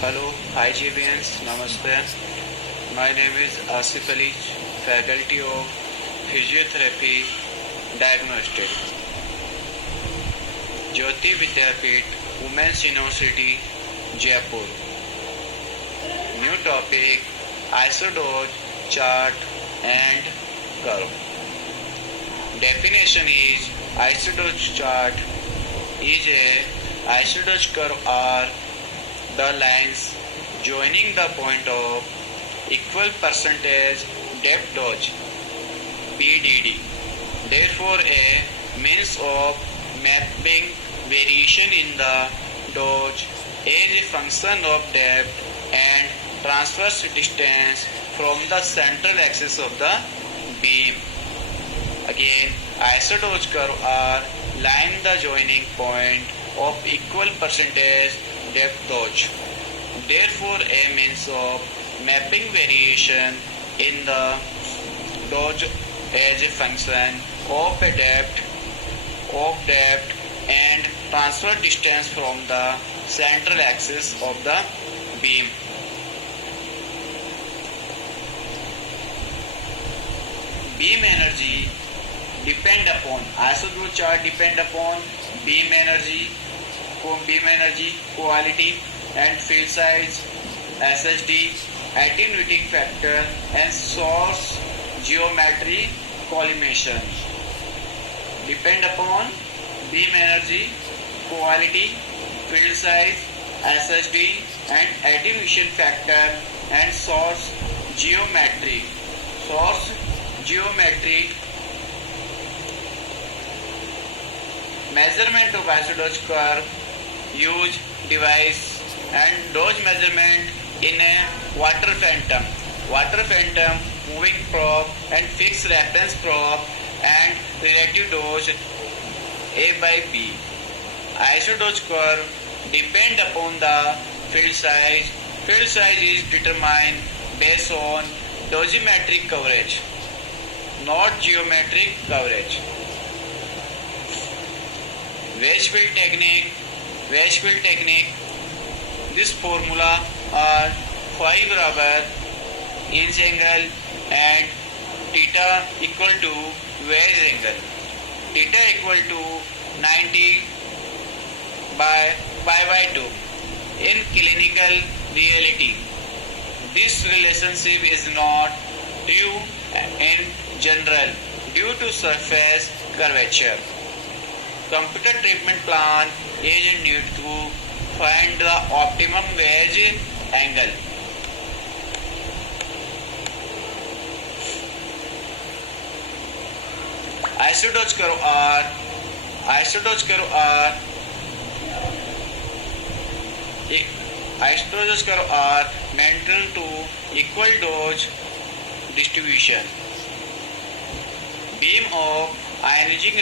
Hello, hi JBNs, Namaste. My name is Asif Ali, Faculty of Physiotherapy Diagnostic, Jyoti Vidyapeeth, Women's University, Jaipur. New topic, isodose, chart and curve. Definition is isodose chart is a isodose curve are the lines joining the point of equal percentage depth dose PDD. Therefore, a means of mapping variation in the dose as a function of depth and transverse distance from the central axis of the beam. Again, isodose curve are line the joining point of equal percentage depth dose. Therefore, a means of mapping variation in the dose as a function of a depth and transfer distance from the central axis of the beam. Beam energy depend upon isodose chart depend upon beam energy quality and field size, SSD, attenuating factor and source geometry collimation. Depend upon beam energy, quality, field size, SSD and attenuation factor and source geometry. Measurement of isodose curve, use device and dose measurement in a water phantom, moving probe and fixed reference probe and relative dose A by B. Isodose curve depend upon the field size. Field size is determined based on dosimetric coverage, not geometric coverage. Westfield technique. This formula are phi बराबर inch angle and theta equal to wedge angle. Theta equal to 90 by pi by 2. In clinical reality, this relationship is not true in general due to surface curvature. Computer treatment plan is need to find the optimum wedge angle. Isodose curve are neutral to equal dose distribution. Beam of ionizing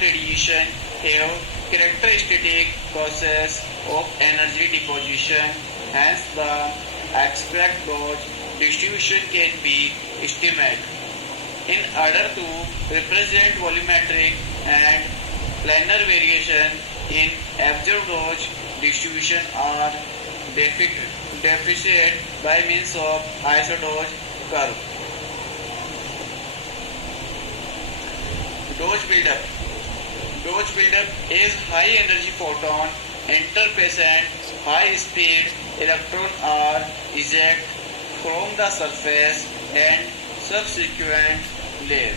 radiation have characteristic process of energy deposition, hence the exact dose distribution can be estimated. In order to represent volumetric and planar variation in observed dose distribution are deficient by means of isodose curve. Dose buildup is high energy photon enter patient, high speed electron are ejected from the surface and subsequent layer.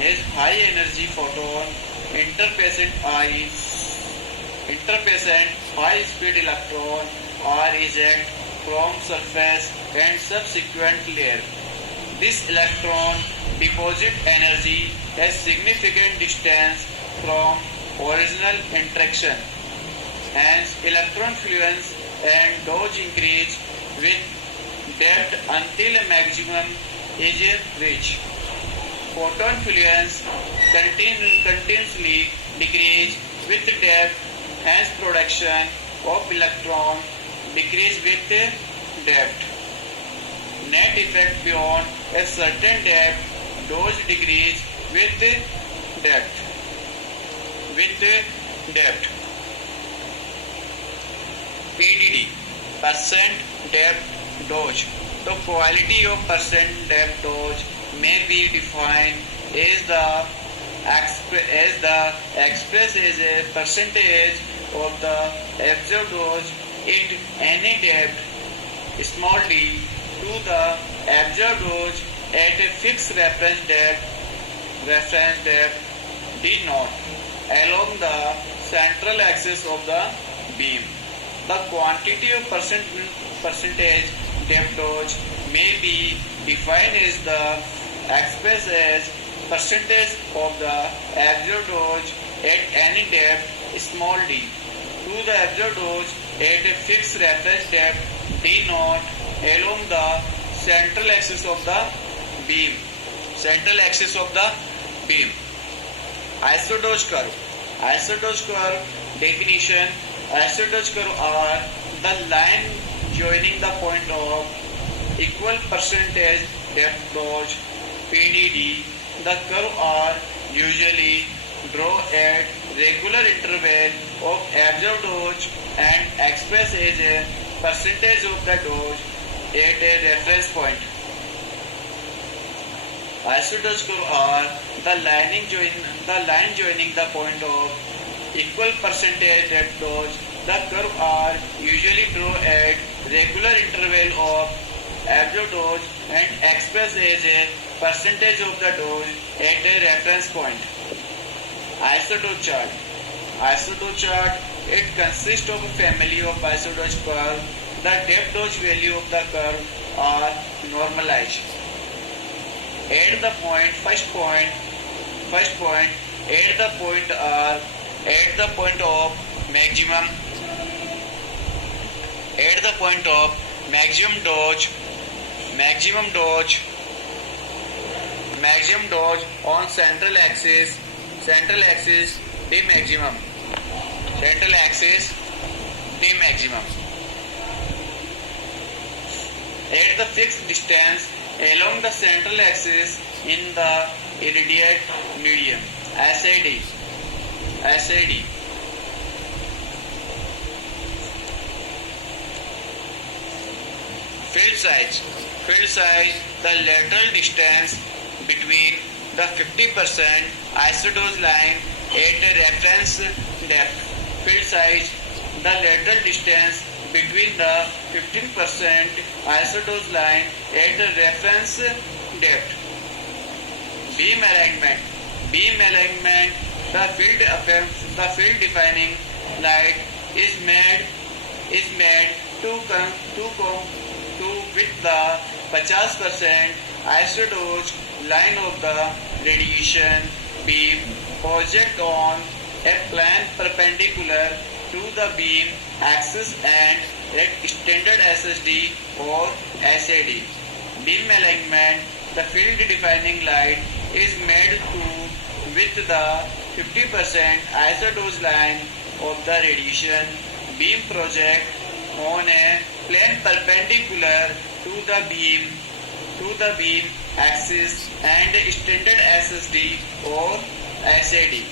As high energy photon enter patient, high speed electron are ejected from surface and subsequent layer. This electron deposit energy has significant distance from original interaction. Hence, electron fluence and dose increase with depth until a maximum is reached. Photon fluence continuously decrease with depth, hence production of electron decrease with depth. Net effect beyond a certain depth, dose decrease with depth. With depth. PDD, percent depth dodge. The quality of percent depth dodge may be defined as the express as a percentage of the observed dodge at any depth small d to the observed dodge at a fixed reference depth d naught along the central axis of the beam. The quantity of percentage depth dodge may be defined as the expressed as percentage of the observed dodge at any depth small d to the observed dodge at a fixed reference depth d naught along the central axis of the beam. Central axis of the beam. Isodose curve. Isodose curve definition. Isodose curve are the line joining the point of equal percentage depth dodge PDD. The curve are usually drawn at regular interval of observed dodge and expressed as a percentage of the dodge at a reference point. Isodose curve are the line joining the point of equal percentage depth dodge. The curve are usually drawn at regular interval of observed dodge and expressed as a percentage of the dodge at a reference point. Isodose chart. Isodose chart, it consists of a family of isodose curve. The depth dodge value of the curve are normalized. At the point, first point, at the point of maximum dodge on central axis the maximum. At the fixed distance along the central axis in the irradiate medium. SID. Field size, the lateral distance between the 50% isodose line at a reference depth. Field size, the lateral distance between the 15% isodose line at a reference depth. Beam alignment, the field defining light is made to with the 50% isodose line of the radiation beam project on a plane perpendicular to the beam axis and at extended SSD or SAD. Beam alignment, the field defining light is made to with the 50% isodose line of the radiation beam project on a plane perpendicular to the beam axis and extended SSD or SAD.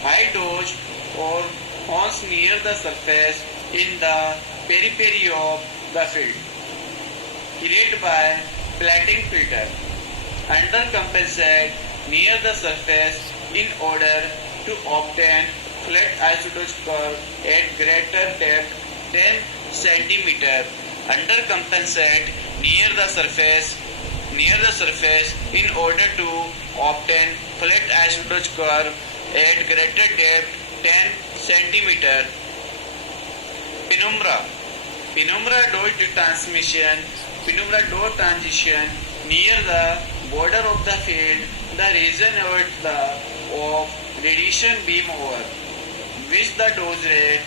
High dose or horns near the surface in the periphery of the field. Created by plating filter. Undercompensate near the surface in order to obtain flat isodose curve at greater depth 10 cm. Undercompensate near the surface in order to obtain flat isodose curve at greater depth 10 cm. Penumbra dot transition near the border of the field, the region of radiation beam over which the dose rate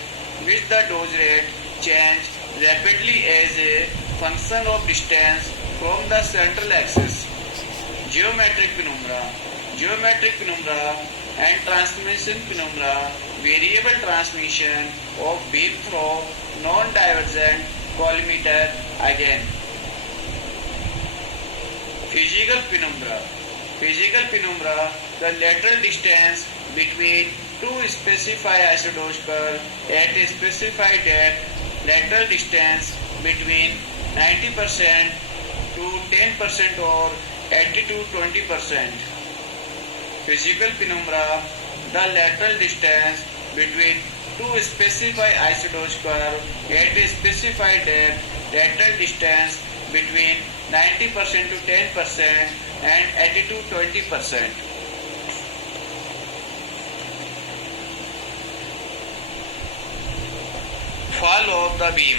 change rapidly as a function of distance from the central axis. Geometric penumbra and transmission penumbra, variable transmission of beam through non-divergent collimator again. Physical penumbra the lateral distance between two specified isodose curve at a specified depth. Lateral distance between 90% to 10% or 80 to 20%. Physical penumbra, the lateral distance between two specified isodose curve at a specified depth. Lateral distance between 90% to 10% and 80 to 20%. Fall of the beam.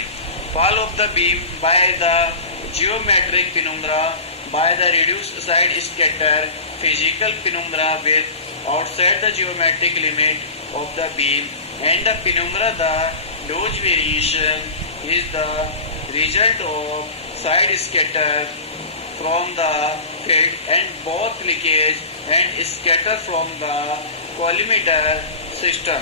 Fall of the beam by the geometric penumbra, by the reduced side scatter. Physical penumbra with outside the geometric limit of the beam and the penumbra, the dose variation is the result of side scatter from the field and both leakage and scatter from the collimator system.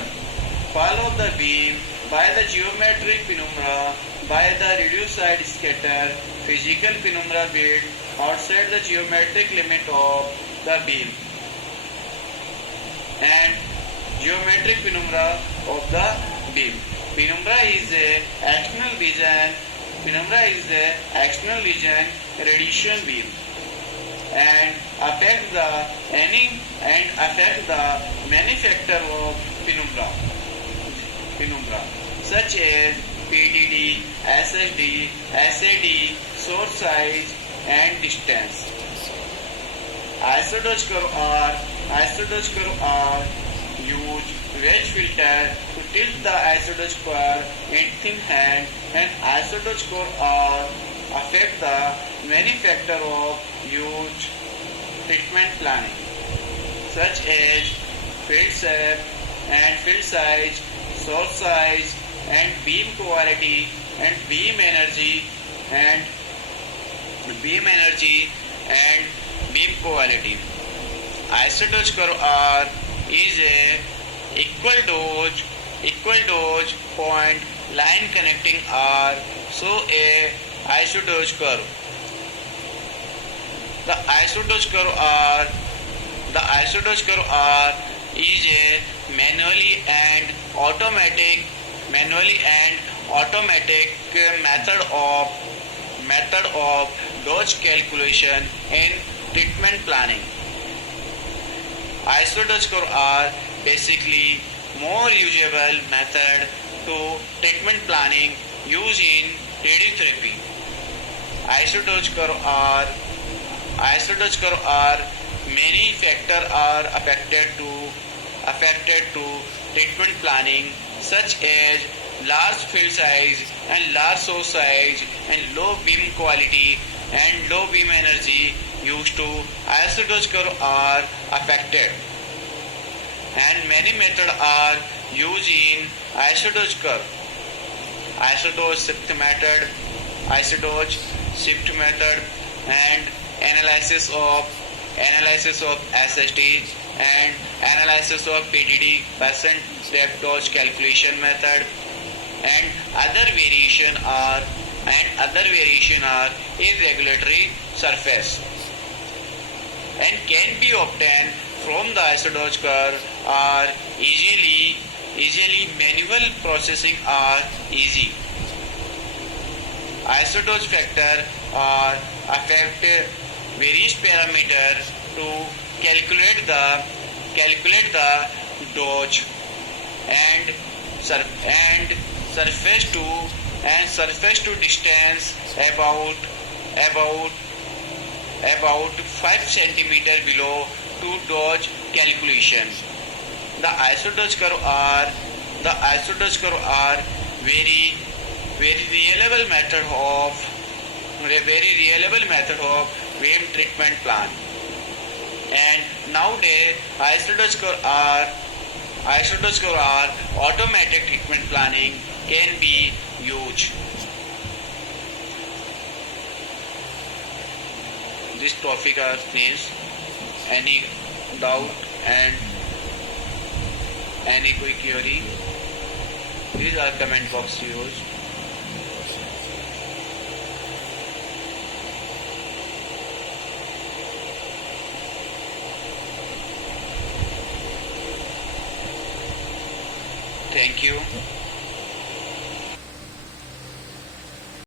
Fall of the beam by the geometric penumbra, by the reduced side scatter. Physical penumbra with outside the geometric limit of the beam and geometric penumbra of the beam. Penumbra is a external vision. Penumbra is a external vision radiation beam and affect the many factor of penumbra such as PDD, SSD, SAD, source size and distance. Isodose curve are used wedge filter to tilt the isodose curve in thin hand, and isodose curve are affect the many factor of used treatment planning such as field shape and field size, source size and beam quality and beam energy and beam quality. Isodose curve is a equal dose point line connecting R, so a isodose curve. The isodose curve R is a manually and automatic method of dose calculation in treatment planning. Isodose curve are basically more usable method to treatment planning used in radiotherapy. Isodose curve are many factors are affected to treatment planning such as large field size and large source size and low beam quality and low beam energy used to isodose curve are affected, and many methods are used in isodose curve. Isodose shift method and analysis of SST and analysis of PDD percent depth dose calculation method and other variation are irregulatory surface and can be obtained from the isodose curve are easily manual processing are easy. Isodose factor are affect various parameters to calculate the dose and surface to distance about 5 centimeter below to dose calculation. The isodose curve are very reliable method of beam treatment plan. And nowadays isodose curve are automatic treatment planning can be used. This topic are needs. Any doubt and any quick query, please our comment box use. Thank you.